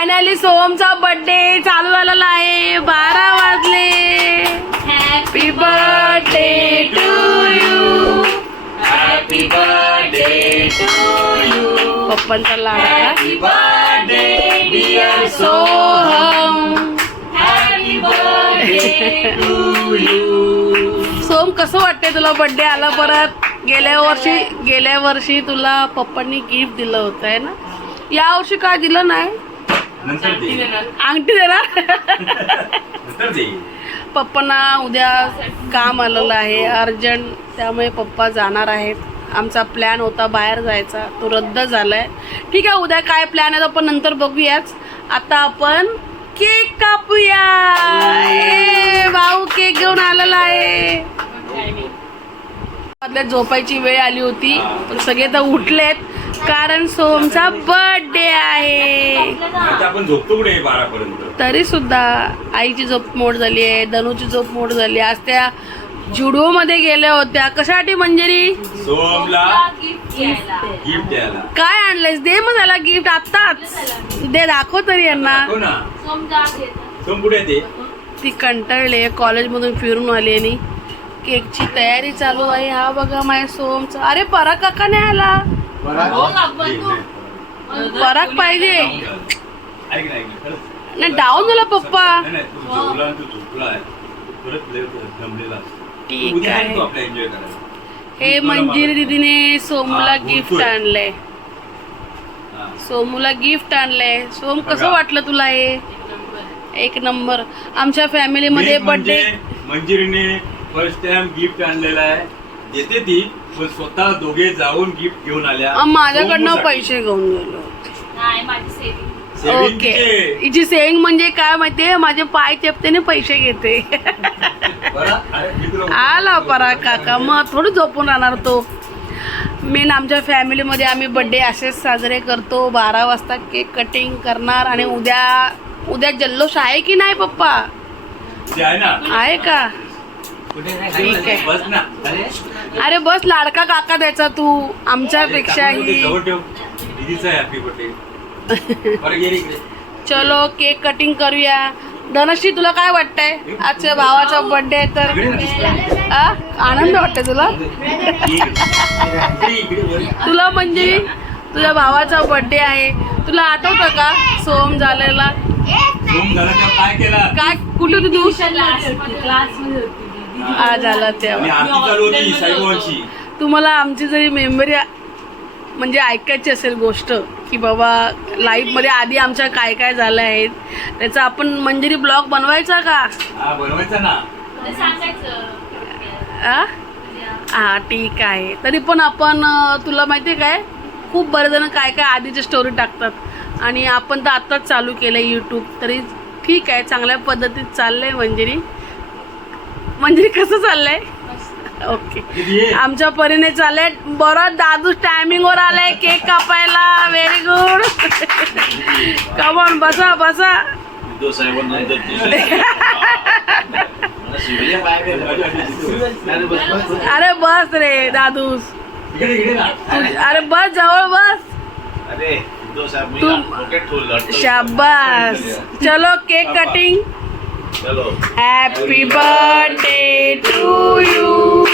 Finally Somcha birthday चालू झालेला आहे. 12 वाजले. Happy birthday to you. Happy birthday to you. पप्पांचा लाडका. Happy birthday dear Soham. Happy birthday to you. Som कसं वाटतंय तुला बर्थडे आला परत? गेल्या वर्षी तुला पप्पांनी गिफ्ट दिलं होतं आहे ना. या वर्षी काय दिलं नाही? अंगठी देणार. पप्पांना उद्या काम आलेलं आहे अर्जंट, त्यामुळे पप्पा जाणार आहेत. आमचा प्लॅन होता बाहेर जायचा, तो रद्द झालाय. ठीक आहे, उद्या काय प्लॅन आहे आपण नंतर बघूयाच. आता आपण केक कापूया. भाऊ केक घेऊन आलेला आहे. झोपायची वेळ आली होती पण सगळे तर उठलेत कारण सोमचा बर्थडे आहे. आपण झोपतो कुठे 12 पर्यंत. तरी सुद्धा आईची झोप मोड झाली आहे, धनूची झोप मोड झाली. आज त्या जुडो मध्ये गेल्या होत्या. कशासाठी मंजिरी? सोमला गिफ्ट द्यायला. काय आणलंयस? दे मग त्याला गिफ्ट आत्ताच दे, दाखव तरी यांना. सोम कुठे ते? ती कंटाळले, कॉलेजमधून फिरून आली आणि केकची तयारी चालू आहे. हा बघा माझ्या सोमचा. अरे पराग काका नाही आला. पराग पाहिजे नाही. डाऊन झाला पप्पा. ठीक आहे. हे मंजिरी दीदीने सोमूला गिफ्ट आणलंय. सोमूला गिफ्ट आणलंय. सोम कसं वाटलं तुला? हे एक नंबर. आमच्या फॅमिलीमध्ये बर्थडे मंजिरीने फर्स्ट टाइम गिफ्ट आणलेला आहे. देते ती पण स्वतः दोघे जाऊन गिफ्ट घेऊन आल्या. माझ्याकडनं पैसे घेऊन गेलो. ओके, हिची सेविंग म्हणजे काय माहितीये? माझे पाय चेपतेने पैसे घेते. आला पराग काका. मग थोडी झोपून राहणार तो. मेन आमच्या फॅमिलीमध्ये आम्ही बर्थडे असेच साजरे करतो. 12 वाजता केक कटिंग करणार. आणि उद्या जल्लोष आहे की नाही पप्पा? आहे का? ठीक आहे. अरे बस, लाडका काका द्यायचा तू आमच्यापेक्षाही. चलो केक कटिंग करूया. धनश्री तुला काय वाटतंय? आजच्या भावाचा बर्थडे आहे तर आनंद वाटतंय तुला? तुला म्हणजे तुझ्या भावाचा बर्थडे आहे. तुला आठवतं का सोम झालेला? काय कुठे होती तू? आज आला तेव्हा. तुम्हाला आमची जरी मेमरी म्हणजे ऐकायची असेल गोष्ट की बाबा लाईफ मध्ये आधी आमच्या काय काय झालं आहे, त्याचा आपण मंजिरी ब्लॉग बनवायचा का? बनवायचा ना. हा ठीक आहे. तरी पण आपण तुला माहितीये काय, खूप बरेच जण काय काय आधीची स्टोरी टाकतात आणि आपण तर आत्ताच चालू केलंय यूट्यूब. तरी ठीक आहे, चांगल्या पद्धतीत चाललंय. मंजिरी कसं चाललंय? ओके, आमच्या परीने चाललंय बरं. दादू टायमिंग वर आलाय केक कापायला. Very good. कमॉन, बसा बसा. अरे बस रे दादूस. अरे बस, जवळ बस. शाबास. चलो cake cutting. Happy birthday to you.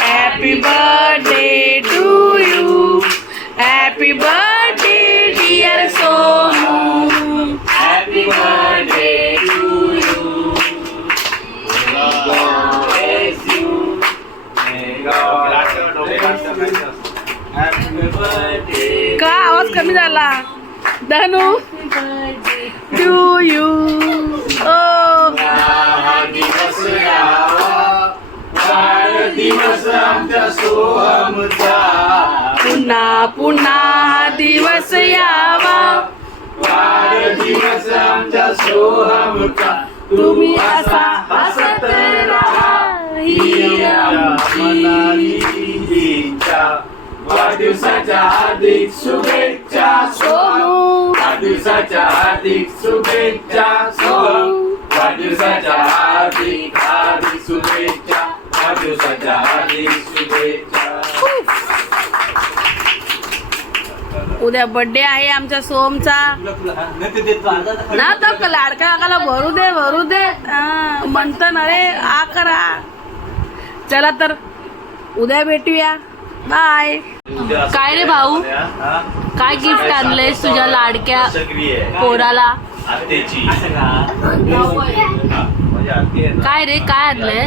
Happy birthday to you. Happy birthday dear Sonu. Happy birthday to you. का आवाज कमी झाला? धनू टू यू. दिवस आमच्या सोहमचा. पुन्हा पुन्हा दिवस यावा. दिवस आमच्या सोहमचा. तुम्ही असा हसत राहा. वाढदिवसाच्या हार्दिक शुभेच्छा सोहम. वाढदिवसाच्या हार्दिक शुभेच्छा सोहम. वाढदिवसाच्या हार्दिक हार्दिक शुभेच्छा. वाढदिवसाच्या हार्दिक शुभेच्छा. उद्या बर्थडे आहे आमच्या सोमचा ना, तर लाडका काकाला भरू दे म्हणत ना रे आ करा. चला तर उद्या भेटूया, बाय. काय रे भाऊ, काय गिफ्ट आणलंयस तुझ्या लाडक्या पोराला? काय रे, काय आणलंय?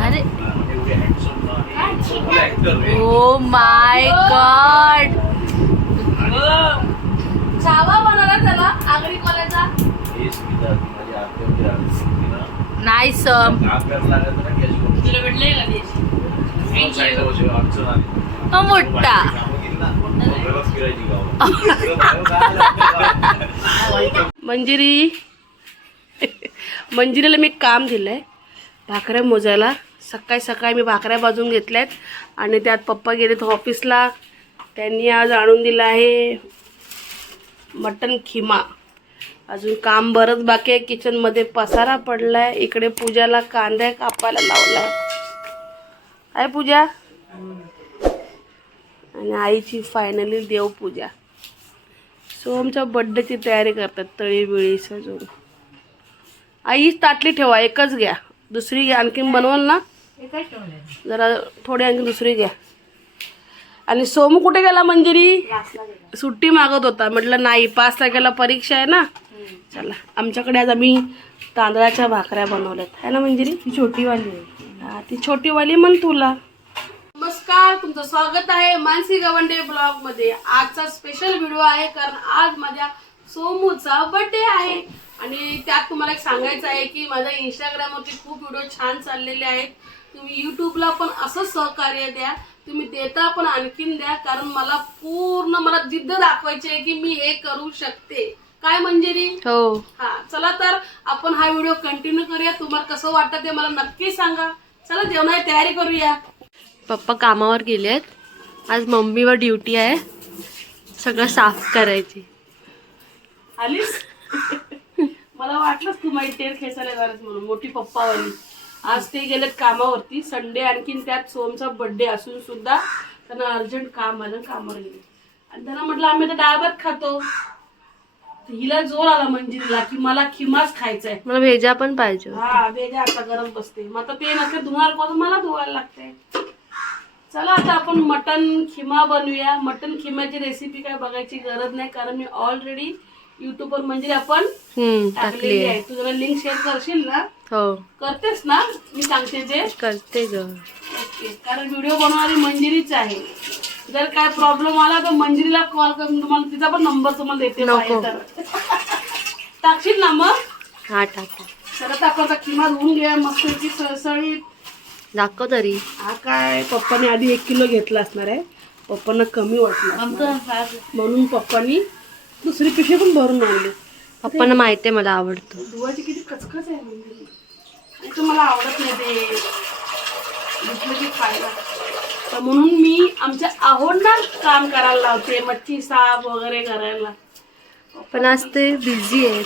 अरे ओ माय गॉड, छावा बनवला त्याला आगरी कोल्याचा. नाही सम मोठा मंजिरीला मी काम दिलंय भाकऱ्या मोजायला. सकाळी सकाळी मी भाकऱ्या भाजून घेतल्यात आणि त्यात पप्पा गेलेत ऑफिसला. त्यांनी आज आणून दिलं आहे मटन खिमा. अजून काम बरंच बाकी आहे, किचनमध्ये पसारा पडलाय. इकडे पूजाला कांदा कापायला लावलाय आहे पूजा, आणि आईची फायनली देवपूजा. सोमच्या बर्थडेची तयारी करतात, तळी बिळी सजून. आई ताटली ठेवा, एकच घ्या, दुसरी घ्या, आणखीन बनवाल ना जरा थोडी, आणखी दुसरी घ्या. आणि सोमू कुठे गेला? मंजिरी सुट्टी मागत होता, म्हटलं नाही 5 तारखेला परीक्षा आहे ना. चला, आमच्याकडे आज आम्ही तांदळाच्या भाकऱ्या बनवल्यात आहे ना मंजिरी. ती छोटीवाली आहे, हा ती छोटीवाली म्हण तुला. नमस्कार, तुमचं स्वागत आहे मानसी गवंडे ब्लॉग मध्ये. आजचा स्पेशल व्हिडिओ आहे कारण आज माझ्या सोमूचा बर्थडे आहे. आणि त्यात तुम्हाला एक सांगायचं आहे की माझ्या इंस्टाग्रामवरती खूप व्हिडिओ छान चाललेले आहेत. तुम्ही यूट्यूबला पण असंच सहकार्य द्या, तुम्ही देता पण आणखीन द्या, कारण मला जिद्द दाखवायची आहे की मी हे करू शकते. काय मंजिरी? हो. हा, चला तर आपण हा व्हिडिओ कंटिन्यू करूया. तुम्हाला कसं वाटतं ते मला नक्की सांगा. चला जेवणाची तयारी करूया. पप्पा कामावर गेलेत, आज मम्मीवर ड्युटी आहे सगळं साफ करायची. आलीस? मला वाटलंच तू माझी टेर खेचायला जाणार म्हणून, मोठी पप्पावाली. आज ते गेलेत कामावरती, संडे, आणखीन त्यात सोमचा बर्थडे असून सुद्धा त्यांना अर्जंट काम आलं, कामावर गेले. आणि त्यांना म्हटलं आम्ही तर डाळ भात खातो. हिला जोर आला मंजिरीला की मला खिमाच खायचा आहे, मला भेजा पण पाहिजे. हा भेजा आता गरम बसते. मग आता ते नसते धुणार कोण, मला धुवायला लागते. चला आता आपण मटन खिमा बनवूया. मटन खिम्याची रेसिपी काय बघायची गरज नाही, कारण मी ऑलरेडी युट्यूबवर म्हणजे आपण टाकलेली आहे. तू जरा लिंक शेअर करशील ना? हो करतेस ना? मी सांगते ते करते ग. ओके, कारण व्हिडिओ बनवणारी मंजिरीच आहे. जर काय प्रॉब्लेम आला तर मंजिरीला कॉल करून तुम्हाला तिचा पण नंबर तुम्हाला देते. टाकशील ना मग? हा टाक. चला टाकता खिमा धुवून घ्या मस्त सळसळीत. दाखव तरी. हा काय पप्पाने आधी 1 किलो घेतला असणार आहे, पप्पांना कमी वाटलं म्हणून पप्पानी दुसरी पिशवी पण भरून आणली. पप्पांना माहिती आहे मला आवडतं. धुवाची किती कचकच आहे मंजिरी, आणि तर मला आवडत नाही ते दुसरं की खायला. तर म्हणून मी आमच्या आवडणार काम करायला लावते, मच्छी साफ वगैरे करायला. पण आज ते बिझी आहेत.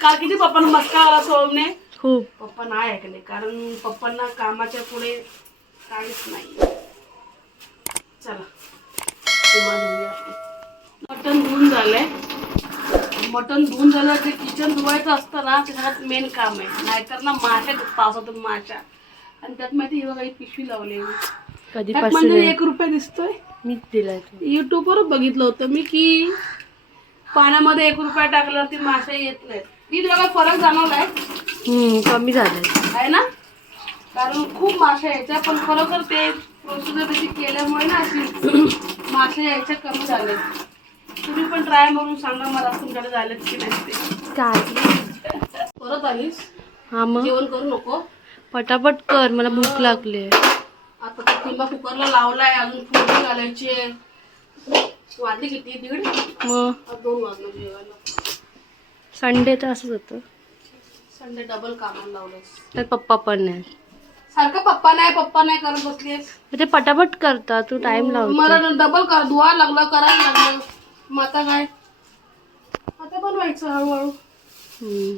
काल किती पप्पांना मस्का आला सोमने. खूप. पप्पा नाही ऐकले, कारण पप्पांना कामाच्या पुढे काहीच नाही. चला मटण धुवून झालंय. मटण धुवून झालं, ते किचन धुवायचं असतं ना, ते सगळ्यात मेन काम आहे. नाहीतर ना माशा पावसातून माशा. आणि त्यात माहिती ही बघा पिशवी लावली कधीपासून म्हणजे 1 रुपया दिसतोय. मीच दिलाय. युट्यूबवर बघितलं होतं मी की पाण्यामध्ये 1 रुपया टाकल्यावरती माशा येत नाहीत. ती तुला काय फरक जाणवलाय? कमी झालंय आहे ना, कारण खूप माशा यायच्या, पण खरोखर ते प्रोसिजर तशी केल्यामुळे ना अशी माशा यायच्या कमी झाले. तुम्ही पण ट्राय मारून सांगा मला तुमच्याकडे झालेत की नाही ते. काय परत आलीस? हा मग जेवण करू नको, पटापट कर, मला भूक लागली. आता तो किंवा कुकरला लावलाय, अजून फोडणी घालायची. वाजली किती? 1:30. मग 2 वाजलं जेवायला. संडे तर असंच होतं, संडे डबल कामाला लावलंय. तर पप्पा पण नाही. सारखं पप्पा नाही करत बसलीस. ते पटापट करता, तू टाइम लावतो. मला डबल कर, धुवा लागलं, करायला लागलं. मग आता काय, आता बनवायचं हळूहळू.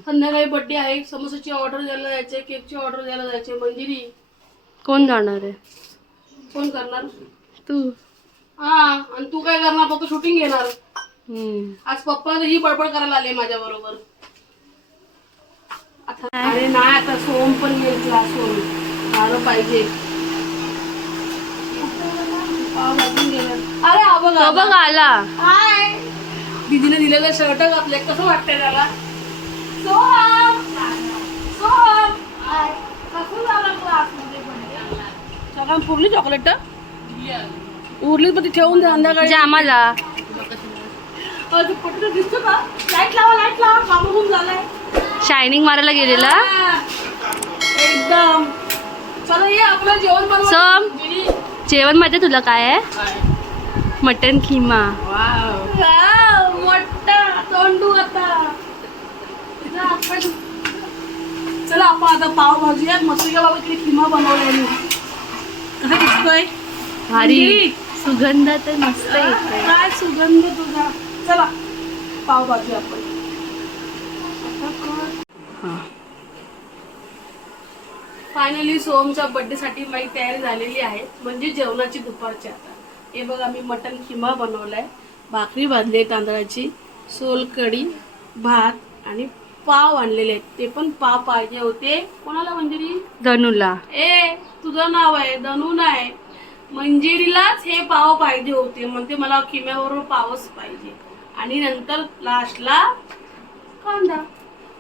संध्याकाळी बर्थडे आहे, समोसाची ऑर्डर द्यायला जायचे, केकची ऑर्डर द्यायला जायचे. मंजिरी कोण जाणार आहे? कोण करणार? तू. हा आणि तू काय करणार? तो शूटिंग घेणार. हम्म. आज पप्पा ही बडबड करायला आले माझ्या बरोबर. अरे नाही आता सोम पण येईल क्लासवरून. झालं पाहिजे. पावभाजी गेलं. अरे हा बघ तो बघ आला. हाय. दीदीने दिलेलं शर्ट घातलंय. कसं वाटतंय त्याला? सोहम सोहम कसं झालं क्लासमध्ये? सगळ्यांना पुरली चॉकलेट? उरली पण ती ठेवून द्या संध्याकाळी. जे आम्हाला पटकन दिसतो का? लाईट लावा काम होऊन झालंय. शायनिंग मारायला गेलेला. एकदम. चला ये आपलं जेवण बनवा. सम जेवण मध्ये तुला काय आहे? मटन खिमा. वाव, मोठा तोंडू आता. चला आपण आता पावभाजी आहे. मस्त बाबा इकडे खिमा बनवलाय मी. कसा दिसतोय? भारी सुगंध तर मस्त येतोय. काय सुगंध तुझा. चला पावभाजी आपण. फायनली सोमच्या बर्थडे साठी माझी तयारी झालेली आहे. म्हणजे जेवणाची दुपारची. आता हे बघा मी मटन खिमा बनवलाय. भाकरी भाजली तांदळाची, सोलकढी, भात आणि पाव आणलेले आहेत. ते पण पाव पाहिजे होते. कोणाला? मंजिरी. धनुला. ए तुझं नाव आहे धनू नाही. मंजिरीलाच हे पाव पाहिजे होते. म्हणते मला खिम्याबरोबर पावच पाहिजे. आणि नंतर लास्टला कांदा.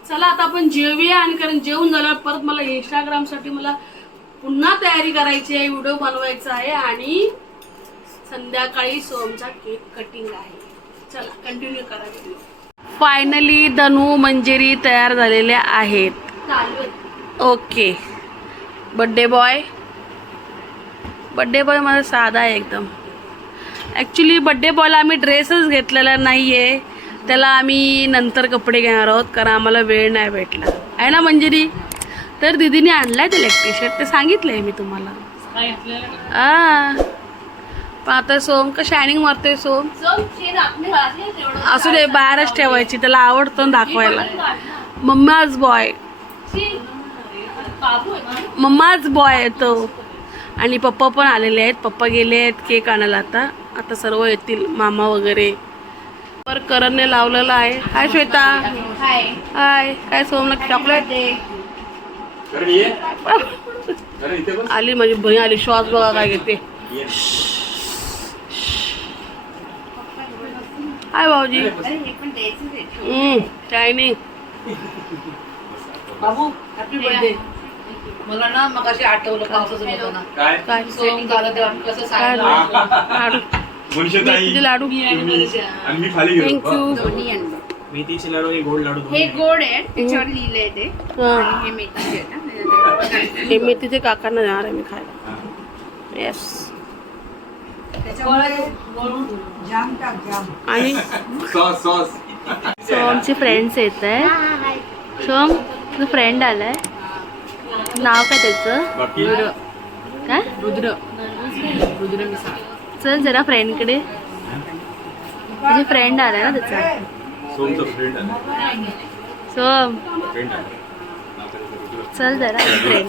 चला आता आपण जेवूया. आणि कारण जेवून झाल्यावर परत मला इंस्टाग्राम साठी मला पुन्हा तयारी करायची आहे. व्हिडिओ बनवायचा आहे. आणि संध्याकाळी सोमचा केक कटिंग आहे. चला कंटिन्यू करा व्हिडिओ. फायनली धनू मंजिरी तयार झालेल्या आहेत. ओके. बर्थडे बॉय माझा साधा आहे एकदम. ॲक्च्युली बड्डे बॉयला आम्ही ड्रेसच घेतलेला नाही आहे. त्याला आम्ही नंतर कपडे घेणार आहोत कारण आम्हाला वेळ नाही भेटला आहे ना मंजिरी. तर दीदीने आणलाय ते लेग टी शर्ट. ते सांगितलंय मी तुम्हाला. पण आता सोम का शायनिंग मारतोय. सोम असू दे बाहेरच ठेवायची. त्याला आवडतो दाखवायला. मम्माच बॉय आहे तो. आणि पप्पा पण आलेले आहेत. पप्पा गेले आहेत केक आणायला. आता सर्व येतील मामा वगैरे. पर करणने लावलेला आहे. हाय श्वेता. हाय. काय सोमला चॉकलेट आली. माझी बहीण आली. श्वास बघा काय घेते. हाय भाऊजी. शायनिंग. बाबू हॅपी बर्थडे. मला ना मग अशी आठवलं पावसाचं होतं ना. काय सोम झालं तेव्हा कसं सांगितलं. लाडू आणि मी खाली गेलो. थँक्यू. मेथीचे लाडू. हे गोड लाडू. हे गोड आहे त्याच्यावर लिहिलंय ते. आणि हे मेथीचे आहे ना. हे मेथीचे काकांना देणार आहे मी खायला. येस. आणि सॉस सोमचे फ्रेंड्स येत आहे. सोम तुझं फ्रेंड आलाय. नाव काय त्याचं? बाकी काय? रुद्र. चल जरा फ्रेंडकडे. तुझी फ्रेंड आलाय ना त्याचा. सोमचा फ्रेंड आहे. सोम फ्रेंड आहे. चल जरा फ्रेंड.